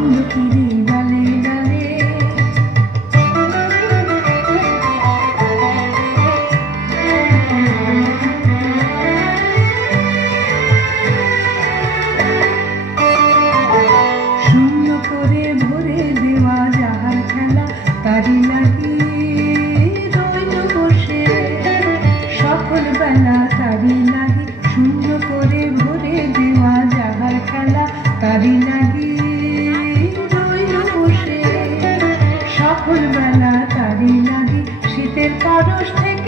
আমলকিরে ডালে ডালে শূন্য করে ভরে দেওয়া যাহার খেলা তারি লাগি রইল বসে সকল বেলা তারি লাগি শূন্য করে ভরে দেওয়া যাহার খেলা তারি লাগি রইল বসে সকল বেলা তারি লাগি শীতের পরশ থেকে